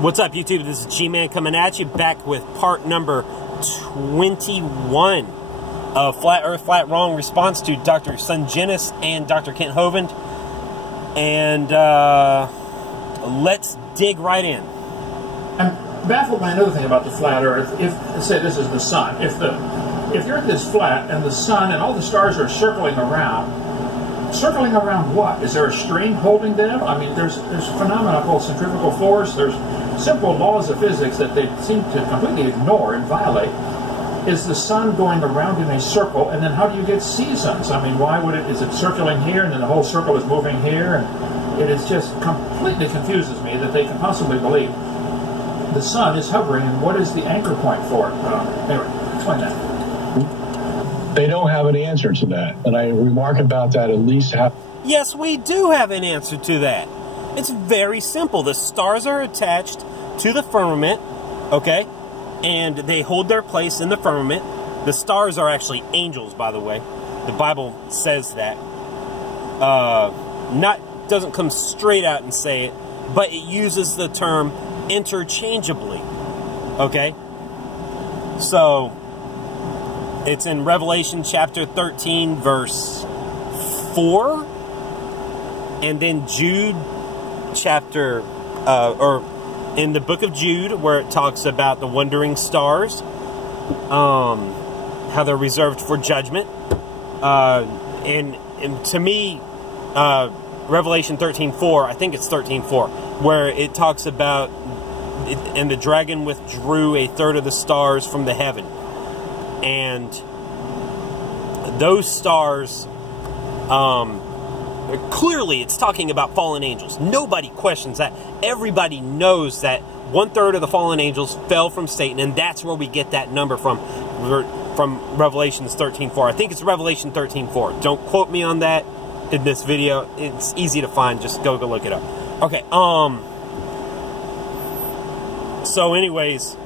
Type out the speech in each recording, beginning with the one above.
What's up, YouTube? This is G-Man coming at you, back with part number 21 of Flat Earth, Flat Wrong response to Dr. Sungenis and Dr. Kent Hovind. And let's dig right in. I'm baffled by another thing about the flat Earth. If, say this is the sun, if the Earth is flat and the sun and all the stars are circling around what? Is there a string holding them? I mean, there's phenomena called centrifugal force. There's simple laws of physics that they seem to completely ignore and violate. Is the sun going around in a circle, and then how do you get seasons? I mean, why would it? Is it circling here, and then the whole circle is moving here? And it is just completely confuses me that they can possibly believe the sun is hovering, and what is the anchor point for it? Anyway, explain that. They don't have an answer to that, and I remark about that at least half. Yes, we do have an answer to that. It's very simple. The stars are attached to the firmament, okay? And they hold their place in the firmament. The stars are actually angels, by the way. The Bible says that. Doesn't come straight out and say it, but it uses the term interchangeably, okay? So it's in Revelation chapter 13, verse 4, and then Jude chapter, or in the book of Jude, where it talks about the wandering stars, how they're reserved for judgment, and to me, Revelation 13:4, I think it's 13:4, where it talks about, and the dragon withdrew a third of the stars from the heaven. And those stars, clearly it's talking about fallen angels. Nobody questions that. Everybody knows that 1/3 of the fallen angels fell from Satan, and that's where we get that number from Revelation 13:4. I think it's Revelation 13:4. Don't quote me on that in this video. It's easy to find. Just go look it up. Okay, so anyways,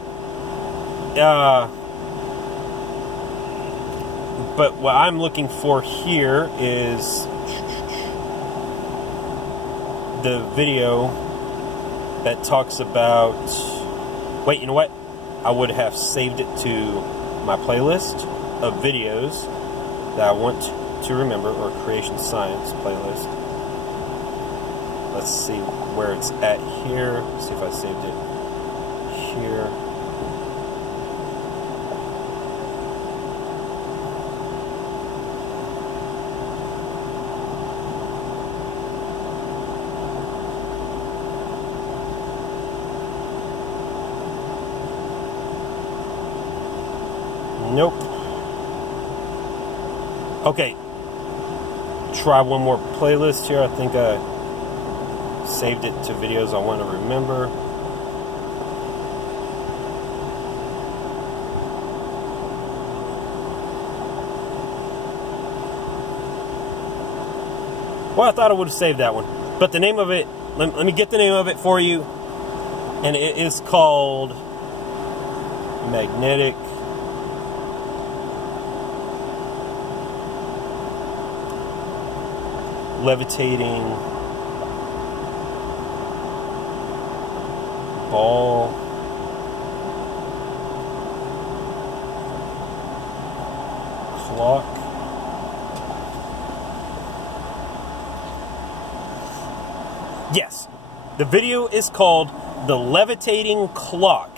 but what I'm looking for here is the video that talks about, wait, you know what? I would have saved it to my playlist of videos that I want to remember, or Creation Science playlist. Let's see where it's at here. Let's see if I saved it here. Nope. Okay. Try one more playlist here. I think I saved it to videos I want to remember. Well, I thought I would have saved that one. But the name of it, let me get the name of it for you. And it is called Magnetic Levitating Ball Clock. Yes, the video is called The Levitating Clock.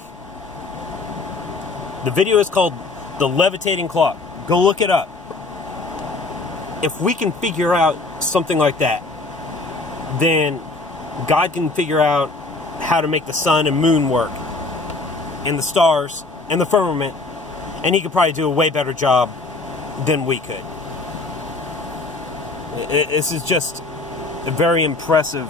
The video is called The Levitating Clock. Go look it up. If we can figure out something like that, then God can figure out how to make the sun and moon work, and the stars, and the firmament, and he could probably do a way better job than we could. This is just a very impressive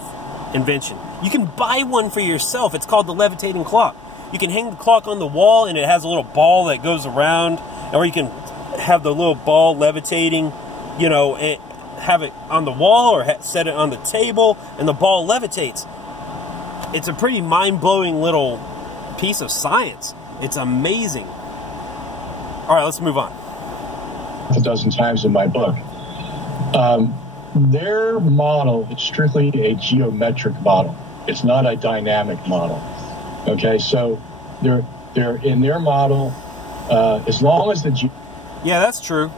invention. You can buy one for yourself. It's called the levitating clock. You can hang the clock on the wall, and it has a little ball that goes around, or you can have the little ball levitating, you know, and have it on the wall, or set it on the table, and the ball levitates. It's a pretty mind-blowing little piece of science. It's amazing. All right, let's move on. A dozen times in my book. Their model is strictly a geometric model. It's not a dynamic model. Okay, so they're in their model, as long as the yeah, that's true.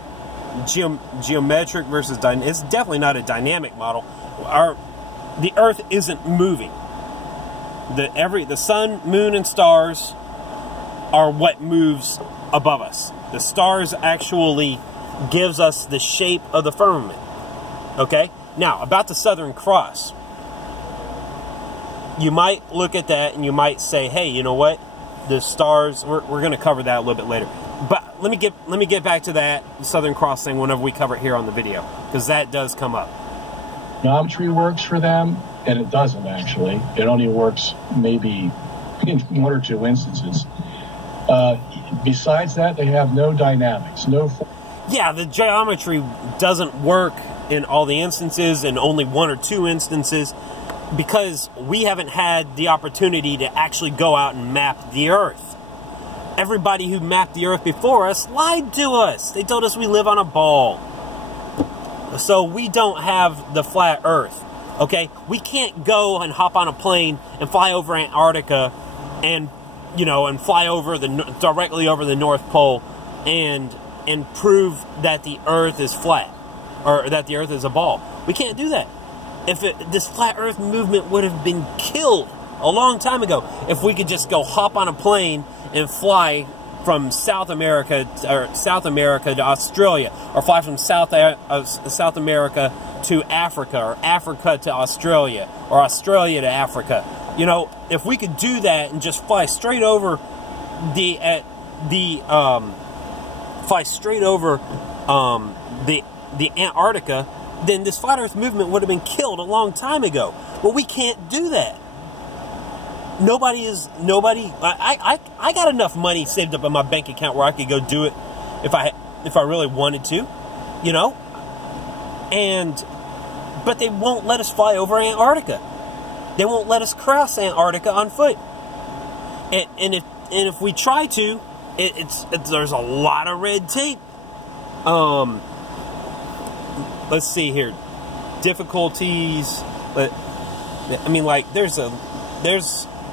Geometric versus dynamic. It's definitely not a dynamic model. The Earth isn't moving. The sun, moon, and stars are what moves above us. The stars actually gives us the shape of the firmament. Okay? Now, about the Southern Cross. You might look at that and you might say, hey, you know what? The stars, we're going to cover that a little bit later. But let me get back to that Southern Cross thing whenever we cover it here on the video, because that does come up. Geometry works for them, and it doesn't actually. It only works maybe in 1 or 2 instances. Besides that, they have no dynamics, no. Yeah, the geometry doesn't work in all the instances, in only 1 or 2 instances, because we haven't had the opportunity to actually go out and map the Earth. Everybody who mapped the Earth before us lied to us. They told us we live on a ball. So we don't have the flat Earth, okay? We can't go and hop on a plane and fly over Antarctica and, you know, and fly over directly over the North Pole and prove that the Earth is flat, or that the Earth is a ball. We can't do that. This flat Earth movement would have been killed a long time ago if we could just go hop on a plane and fly from South America to Australia, or fly from South America to Africa, or Africa to Australia, or Australia to Africa. You know, if we could do that and just fly straight over the Antarctica, then this flat Earth movement would have been killed a long time ago. But we can't do that. I got enough money saved up in my bank account where I could go do it if I really wanted to, you know. But they won't let us fly over Antarctica. They won't let us cross Antarctica on foot. And if we try to, there's a lot of red tape. Let's see here, difficulties. But I mean, like, there's a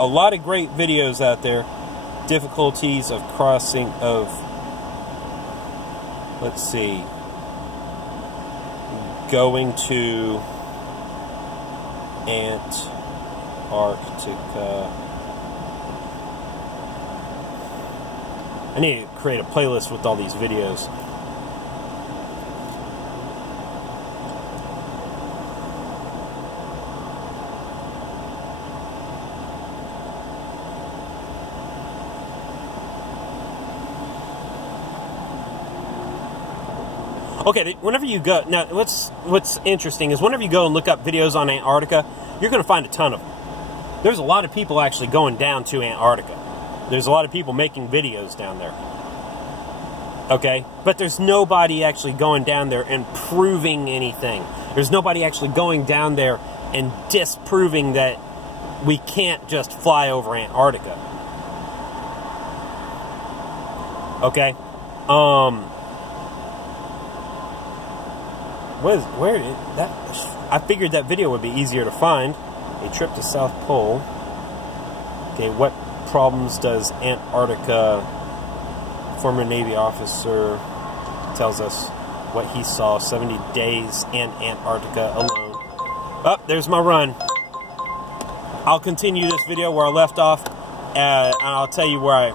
lot of great videos out there. Difficulties of crossing of, let's see, going to Antarctica. I need to create a playlist with all these videos. Okay, whenever you go, now what's interesting is whenever you go and look up videos on Antarctica, you're going to find a ton of them. There's a lot of people actually going down to Antarctica. There's a lot of people making videos down there. Okay? But there's nobody actually going down there and proving anything. There's nobody actually going down there and disproving that we can't just fly over Antarctica. Okay? I figured that video would be easier to find. A trip to South Pole. Okay, what problems does Antarctica? Former Navy officer tells us what he saw. 70 days in Antarctica alone. Oh, there's my run. I'll continue this video where I left off, and I'll tell you where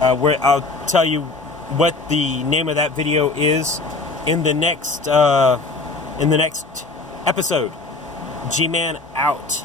I'll tell you what the name of that video is in the next episode. G-Man out.